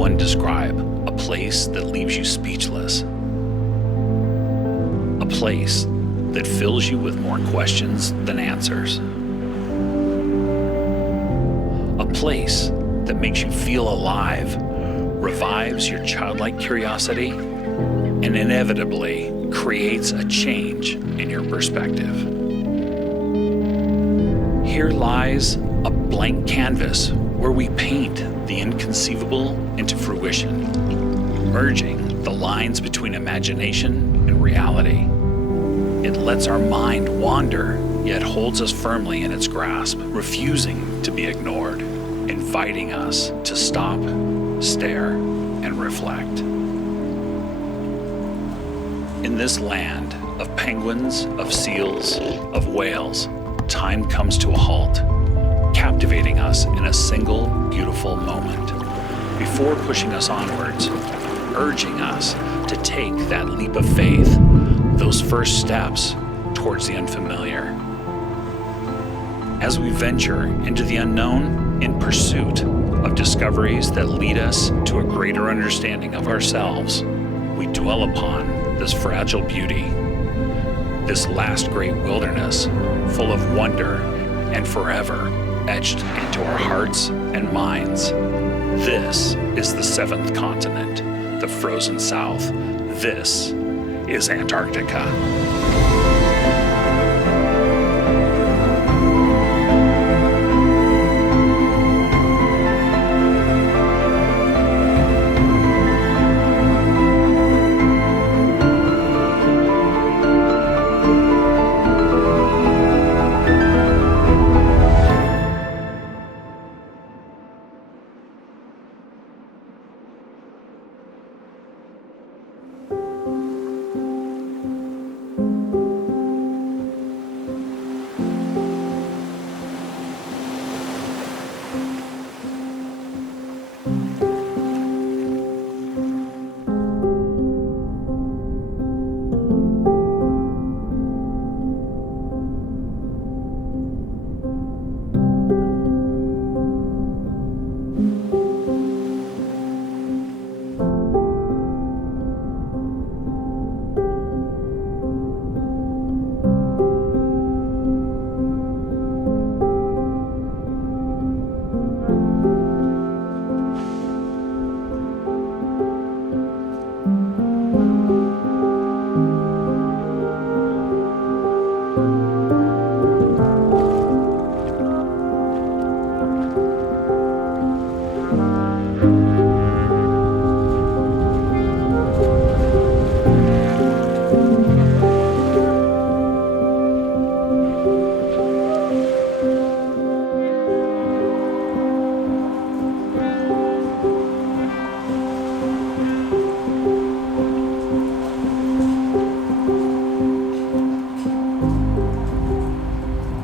one describe a place that leaves you speechless? A place that fills you with more questions than answers. A place that makes you feel alive, revives your childlike curiosity, and inevitably creates a change in your perspective. Here lies a blank canvas where we paint the inconceivable into fruition, merging the lines between imagination and reality. It lets our mind wander, yet holds us firmly in its grasp, refusing to be ignored, inviting us to stop, stare, and reflect. In this land of penguins, of seals, of whales, time comes to a halt, captivating us in a single beautiful moment, before pushing us onwards, urging us to take that leap of faith, those first steps towards the unfamiliar. As we venture into the unknown in pursuit of discoveries that lead us to a greater understanding of ourselves, we dwell upon this fragile beauty, this last great wilderness full of wonder and forever etched into our hearts and minds. This is the seventh continent, the frozen south. This is Antarctica.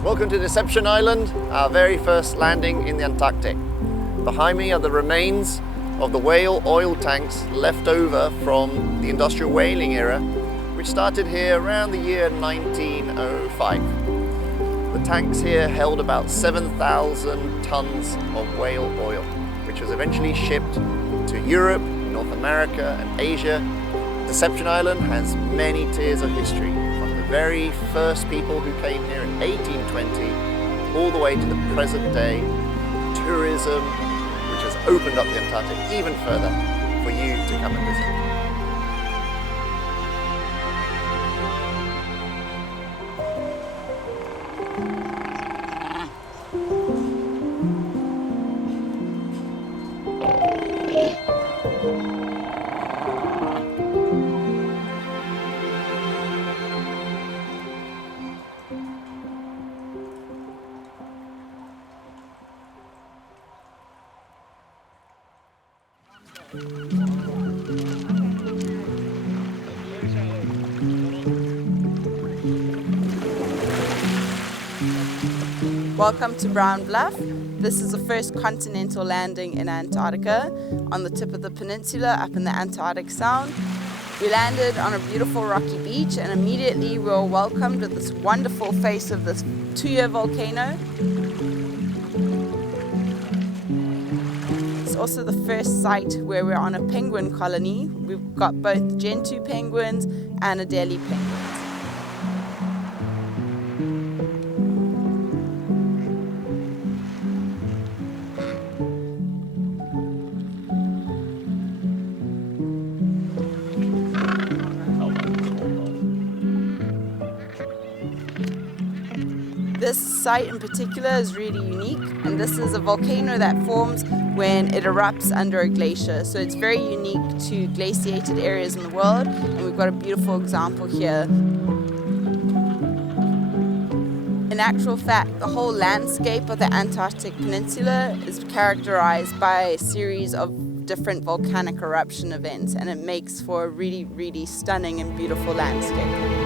Welcome to Deception Island, our very first landing in the Antarctic. Behind me are the remains of the whale oil tanks left over from the industrial whaling era, which started here around the year 1905. The tanks here held about 7,000 tons of whale oil, which was eventually shipped to Europe, North America, and Asia. Deception Island has many tiers of history, from the very first people who came here in 1820 all the way to the present day tourism, which has opened up the Antarctic even further for you to come and visit. Welcome to Bluff. This is the first continental landing in Antarctica on the tip of the peninsula up in the Antarctic Sound. We landed on a beautiful rocky beach and immediately we were welcomed with this wonderful face of this 2-year volcano. it's also the first site where we're on a penguin colony. We've got both Gentoo penguins and Adelie penguins. This site in particular is really unique, and this is a volcano that forms when it erupts under a glacier. So it's very unique to glaciated areas in the world, and we've got a beautiful example here. In actual fact, the whole landscape of the Antarctic Peninsula is characterized by a series of different volcanic eruption events, and it makes for a really, really stunning and beautiful landscape.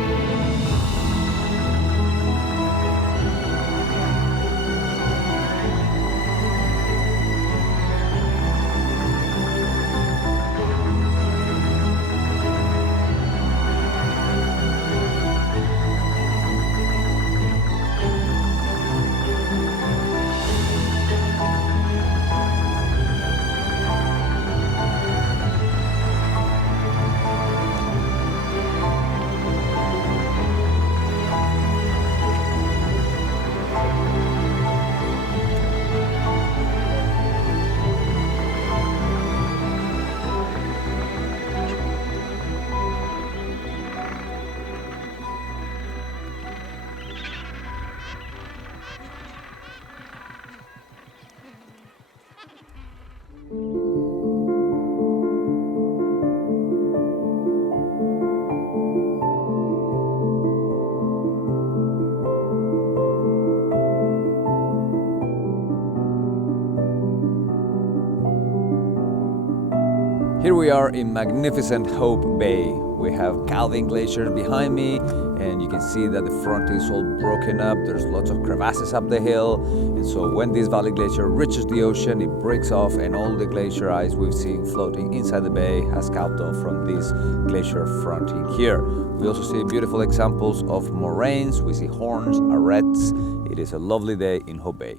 Here we are in magnificent Hope Bay. We have calving glaciers behind me, and you can see that the front is all broken up. There's lots of crevasses up the hill, and so when this valley glacier reaches the ocean, it breaks off, and all the glacier ice we've seen floating inside the bay has calved off from this glacier front in here. We also see beautiful examples of moraines. We see horns, arêtes. It is a lovely day in Hope Bay.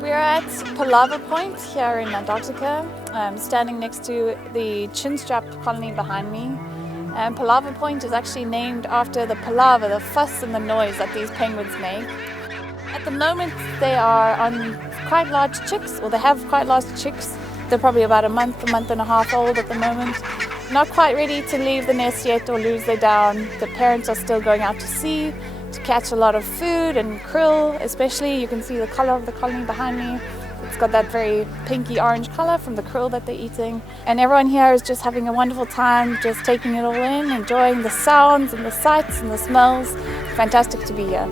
We're at Palava Point here in Antarctica. I'm standing next to the chinstrap colony behind me. And Palava Point is actually named after the palaver, the fuss and the noise that these penguins make. At the moment they are on quite large chicks, or they have quite large chicks. They're probably about a month and a half old at the moment. Not quite ready to leave the nest yet or lose their down. The parents are still going out to sea to catch a lot of food and krill especially. You can see the color of the colony behind me. It's got that very pinky orange color from the krill that they're eating. And everyone here is just having a wonderful time, just taking it all in, enjoying the sounds and the sights and the smells. Fantastic to be here.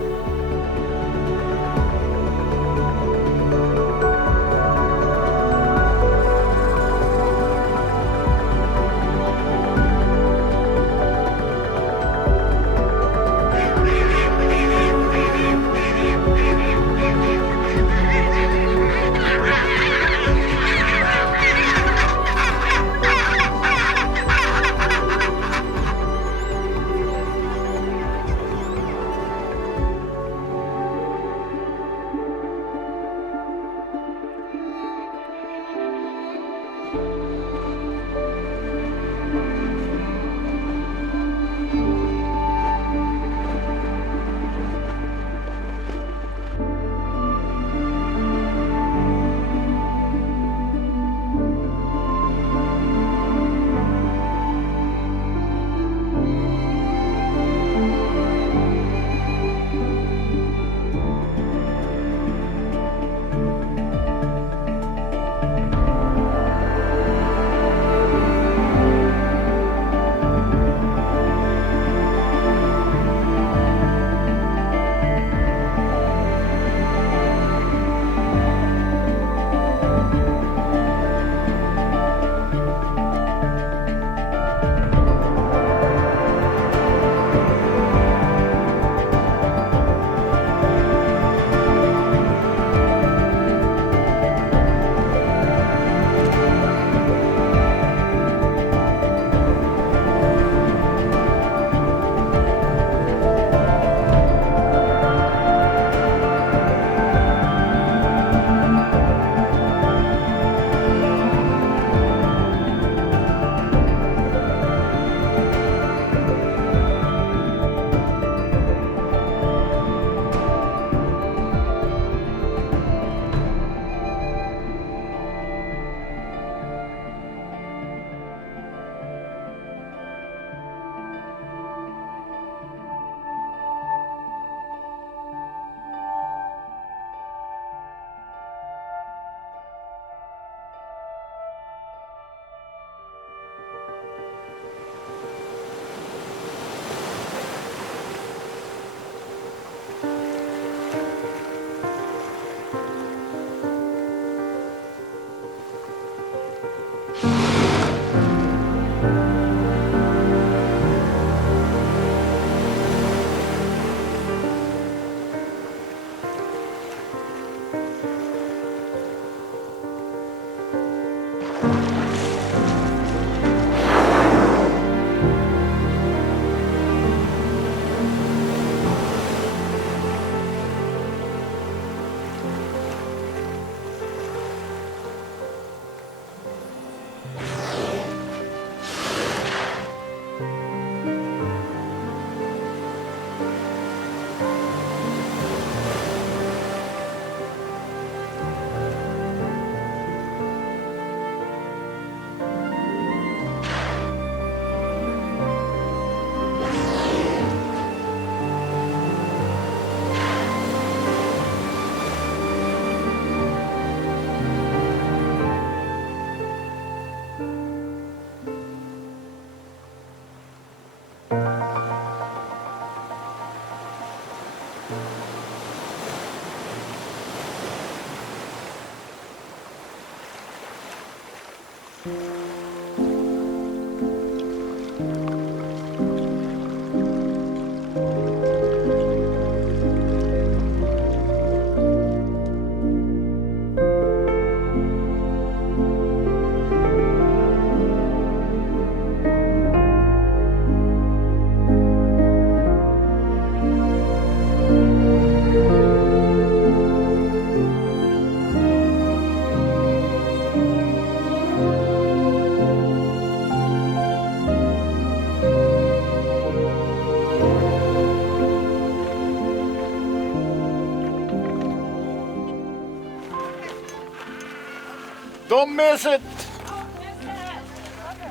Don't miss it.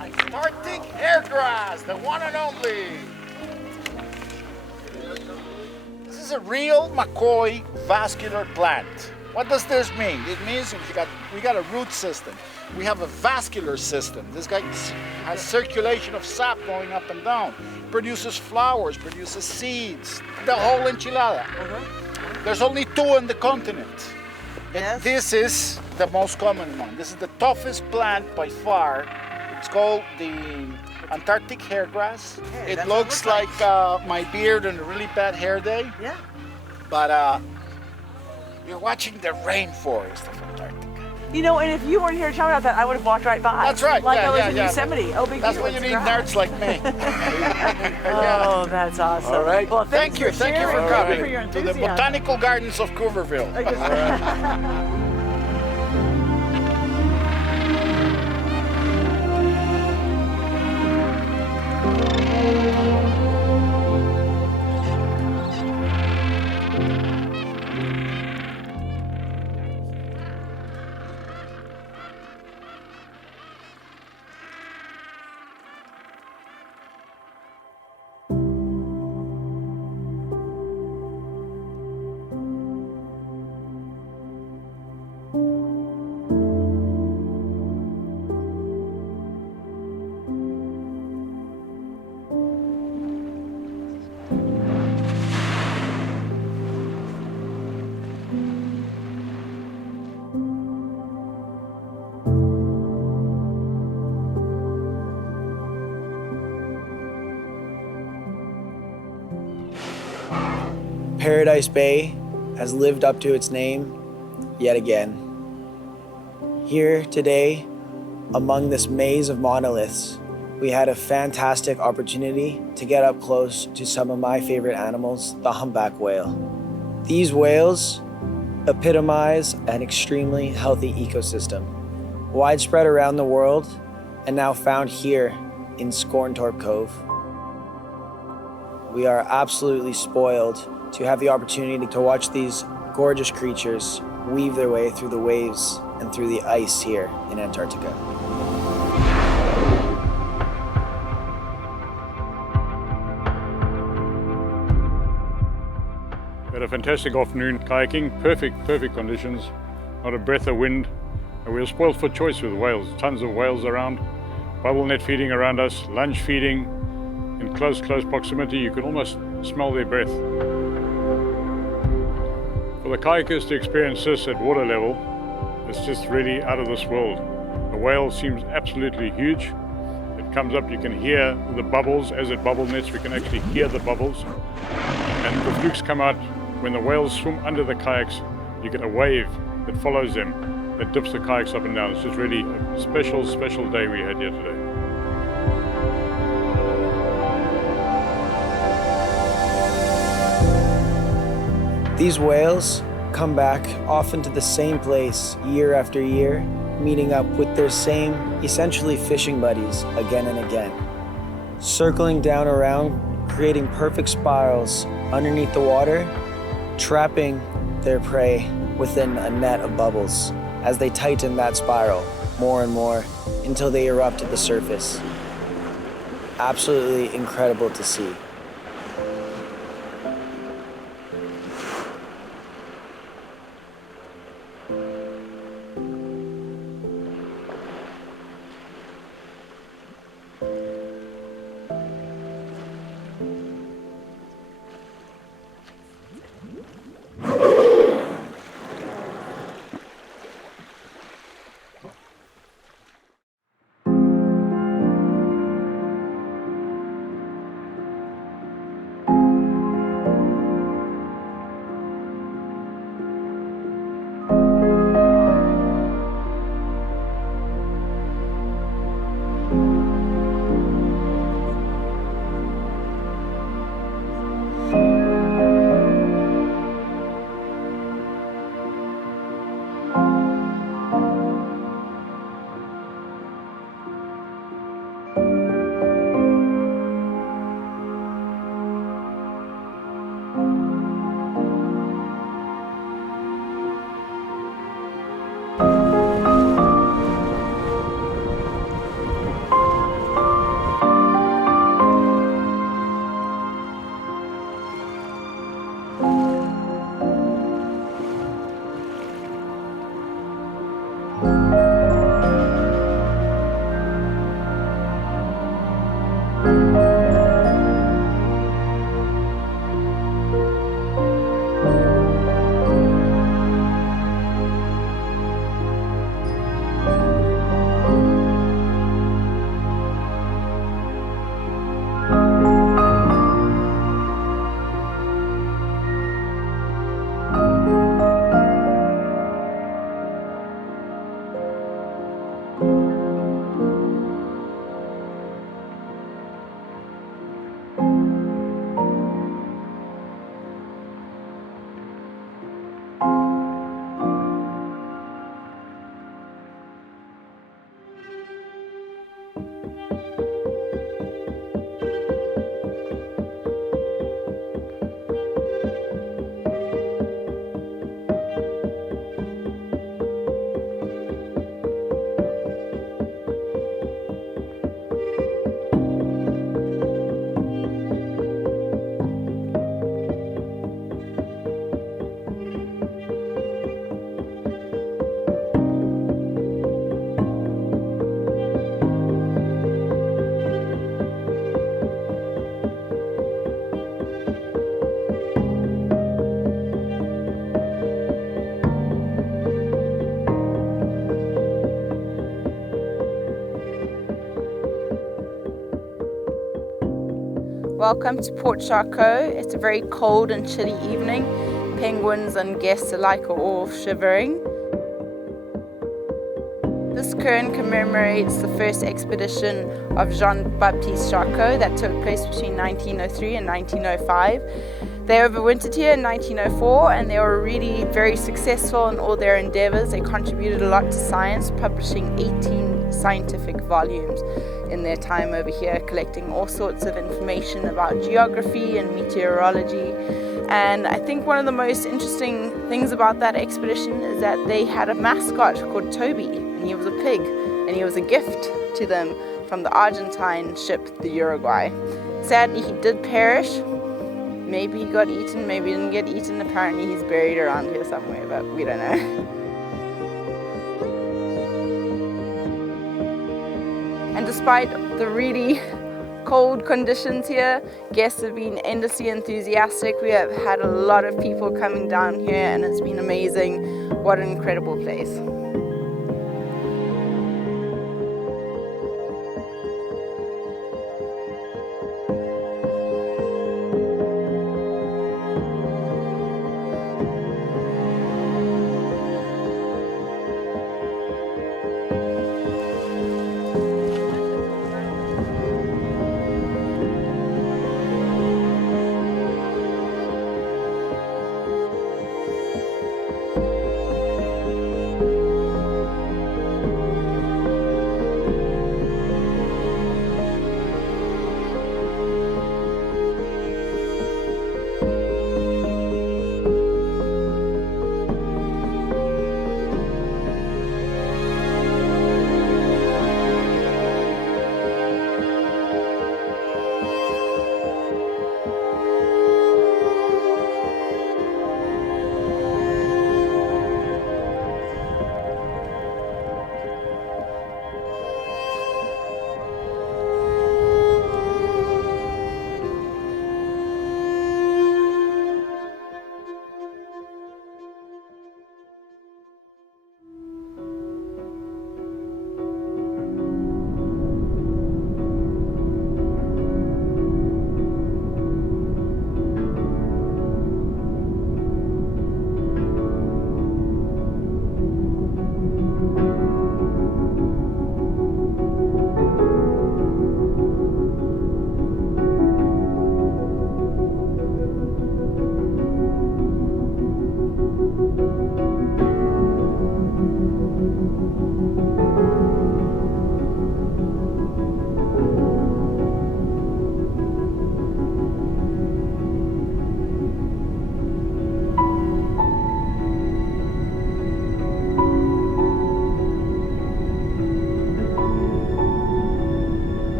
Antarctic hairgrass, the one and only. This is a real McCoy vascular plant. What does this mean? It means we got a root system. We have a vascular system. This guy has circulation of sap going up and down. Produces flowers, produces seeds, the whole enchilada. There's only 2 on the continent. And this is the most common one. This is the toughest plant by far. It's called the Antarctic hairgrass. It looks like my beard on a really bad hair day. Yeah. But you're watching the rainforest of Antarctica. You know, and if you weren't here talking about that, I would have walked right by. That's right. Like yeah, I was yeah, in yeah. Yosemite. Oh, big That's deal. why you It's need grass. nerds like me. Oh, that's awesome. All right. Well, Thank you. Thank you for sharing. coming Thank you for your to the enthusiasm. Botanical Gardens of Cooverville. Paradise Bay has lived up to its name yet again. Here today, among this maze of monoliths, we had a fantastic opportunity to get up close to some of my favorite animals, the humpback whale. These whales epitomize an extremely healthy ecosystem, widespread around the world and now found here in Scorntorp Cove. We are absolutely spoiled to have the opportunity to watch these gorgeous creatures weave their way through the waves and through the ice here in Antarctica. We had a fantastic afternoon kayaking, perfect conditions, not a breath of wind. And we were spoiled for choice with whales, tons of whales around, bubble net feeding around us, lunge feeding in close proximity. You can almost smell their breath. For the kayakers to experience this at water level, it's just really out of this world. The whale seems absolutely huge. It comes up, you can hear the bubbles. As it bubble nets, we can actually hear the bubbles. And the flukes come out. When the whales swim under the kayaks, you get a wave that follows them, that dips the kayaks up and down. It's just really a special day we had here today. These whales come back often to the same place year after year, meeting up with their same, essentially fishing buddies again and again, circling down around, creating perfect spirals underneath the water, trapping their prey within a net of bubbles as they tighten that spiral more and more until they erupt at the surface. Absolutely incredible to see. Welcome to Port Charcot. It's a very cold and chilly evening. Penguins and guests alike are all shivering. This cairn commemorates the first expedition of Jean-Baptiste Charcot that took place between 1903 and 1905. They overwintered here in 1904 and they were really very successful in all their endeavors. They contributed a lot to science, publishing 18 scientific volumes in their time over here, collecting all sorts of information about geography and meteorology. And I think one of the most interesting things about that expedition is that they had a mascot called Toby, and he was a pig, and he was a gift to them from the Argentine ship, the Uruguay. Sadly, he did perish. Maybe he got eaten, maybe he didn't get eaten. Apparently he's buried around here somewhere, but we don't know. And despite the really cold conditions here, guests have been endlessly enthusiastic. We have had a lot of people coming down here and it's been amazing. What an incredible place.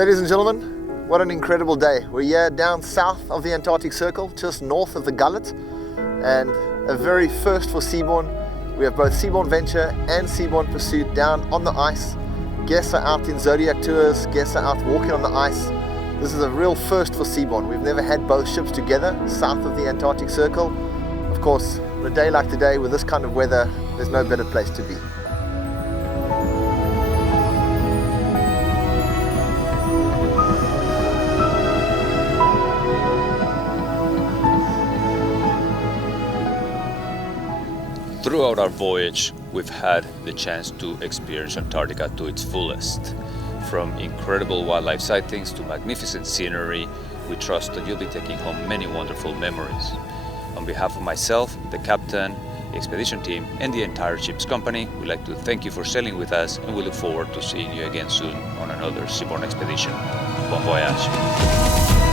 Ladies and gentlemen, what an incredible day. We're here down south of the Antarctic Circle, just north of the Gullet, and a very first for Seabourn. We have both Seabourn Venture and Seabourn Pursuit down on the ice. Guests are out in Zodiac tours, guests are out walking on the ice. This is a real first for Seabourn. We've never had both ships together south of the Antarctic Circle. Of course, on a day like today with this kind of weather, there's no better place to be. Throughout our voyage, we've had the chance to experience Antarctica to its fullest. From incredible wildlife sightings to magnificent scenery, we trust that you'll be taking home many wonderful memories. On behalf of myself, the captain, the expedition team, and the entire ship's company, we'd like to thank you for sailing with us, and we look forward to seeing you again soon on another Seabourn expedition. Bon voyage!